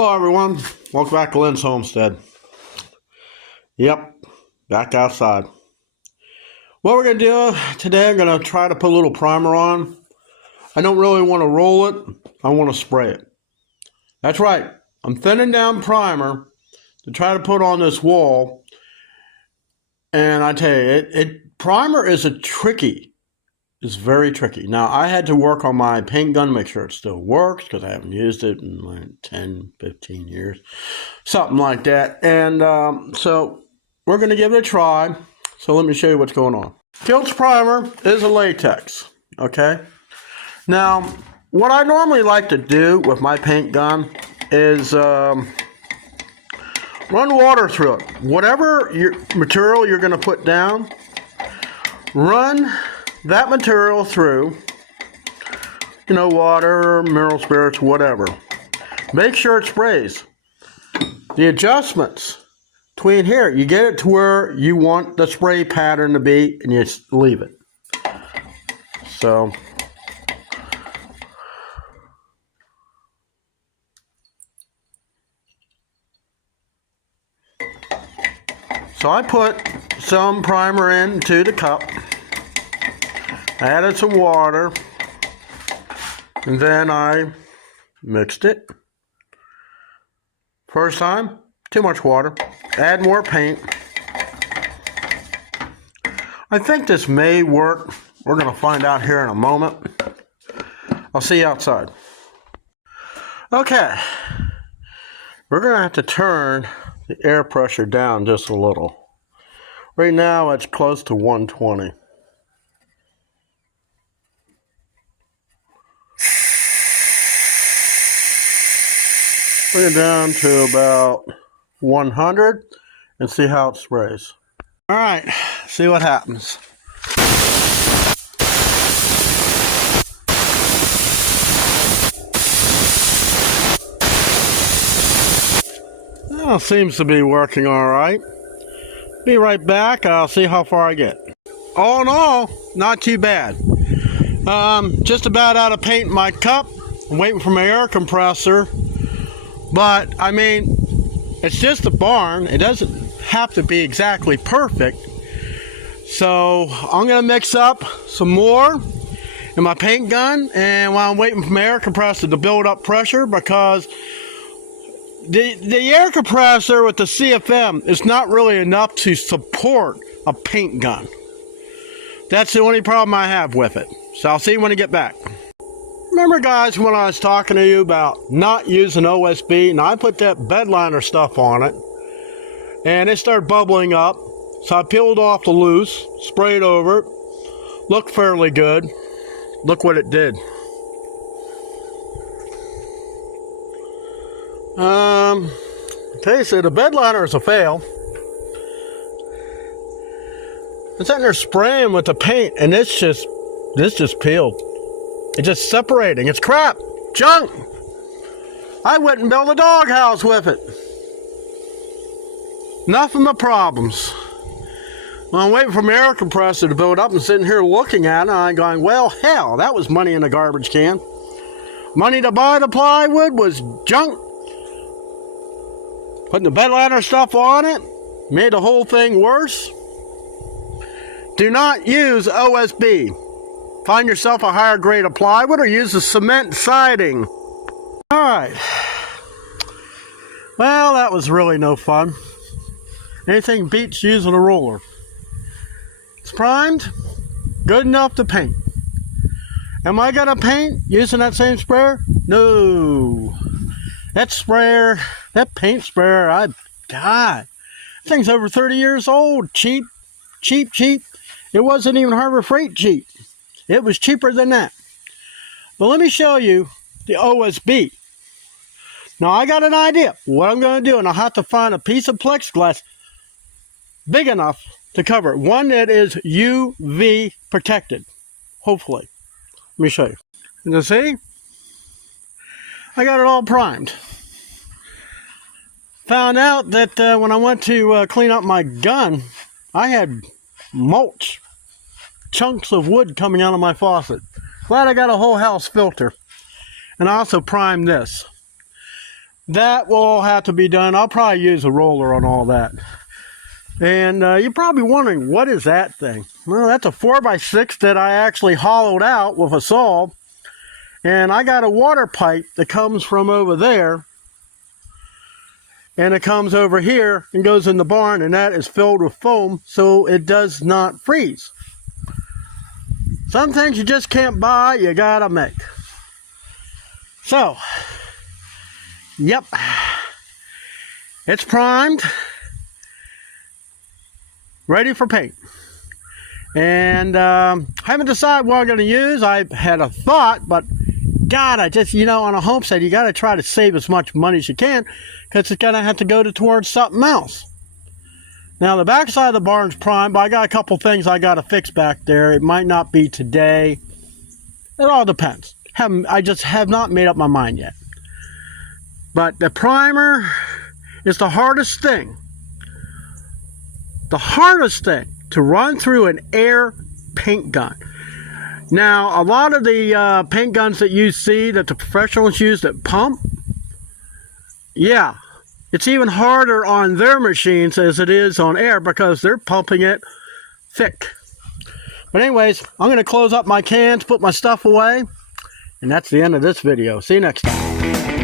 Hello everyone, welcome back to Lynn's Homestead. Yep, back outside. What we're going to do today, I'm going to try to put a little primer on. I don't really want to roll it, I want to spray it. That's right, I'm thinning down primer to try to put on this wall. And I tell you, primer is it's very tricky. Now, I had to work on my paint gun, make sure it still works, because I haven't used it in like 10, 15 years. Something like that. And so we're going to give it a try. So let me show you what's going on. Kilz primer is a latex, okay? Now, what I normally like to do with my paint gun is run water through it. Whatever material you're going to put down, run that material through, water, mineral spirits, whatever. Make sure it sprays. The adjustments between here, you get it to where you want the spray pattern to be, and you just leave it. So I put some primer into the cup. I added some water, and then I mixed it. First time, too much water. Add more paint. I think this may work. We're going to find out here in a moment. I'll see you outside. Okay. We're going to have to turn the air pressure down just a little. Right now, it's close to 120. Bring it down to about 100 and see how it sprays. All right, see what happens. Well, seems to be working all right. Be right back. I'll see how far I get. All in all, not too bad. Just about out of paint in my cup. I'm waiting for my air compressor. But, I mean, it's just a barn. It doesn't have to be exactly perfect. So, I'm going to mix up some more in my paint gun. And while I'm waiting for my air compressor to build up pressure, because the air compressor with the CFM is not really enough to support a paint gun. That's the only problem I have with it. So, I'll see you when I get back. Remember, guys, when I was talking to you about not using OSB, and I put that bed liner stuff on it, and it started bubbling up, so I peeled off the loose, sprayed over it, looked fairly good. Look what it did. Okay, so the bed liner is a fail. I'm sitting there spraying with the paint, and this just peeled. It's just separating. It's crap. Junk. I wouldn't build a doghouse with it. Enough of my problems. Well, I'm waiting for my air compressor to build up and sitting here looking at it, and I'm going, well, hell, that was money in a garbage can. Money to buy the plywood was junk. Putting the bed liner stuff on it made the whole thing worse. Do not use OSB. Find yourself a higher grade of plywood or use a cement siding. Alright. Well, that was really no fun. Anything beats using a roller. It's primed. Good enough to paint. Am I going to paint using that same sprayer? No. That paint sprayer, God. That thing's over 30 years old. Cheap. It wasn't even Harbor Freight cheap. It was cheaper than that. But let me show you the OSB. Now, I got an idea what I'm going to do, and I'll have to find a piece of plexiglass big enough to cover it. One that is UV protected, hopefully. Let me show you. You see? I got it all primed. Found out that when I went to clean up my gun, I had mulch, chunks of wood coming out of my faucet. Glad I got a whole house filter. And I also primed this. that will have to be done. I'll probably use a roller on all that. And you're probably wondering, what is that thing? Well, that's a 4x6 that I actually hollowed out with a saw. And I got a water pipe that comes from over there. And it comes over here and goes in the barn, and that is filled with foam so it does not freeze. Some things you just can't buy, you gotta make. So, yep, it's primed, ready for paint. And haven't decided what I'm going to use. I had a thought, but God, I just, on a homestead, you got to try to save as much money as you can, because it's going to have to go towards something else. Now, the back side of the barn's primed, but I got a couple things I got to fix back there. It might not be today. It all depends. I just have not made up my mind yet. But the primer is the hardest thing. The hardest thing to run through an air paint gun. Now, a lot of the paint guns that you see that the professionals use that pump, yeah, it's even harder on their machines as it is on air because they're pumping it thick. But anyways, I'm going to close up my cans, put my stuff away, and that's the end of this video. See you next time.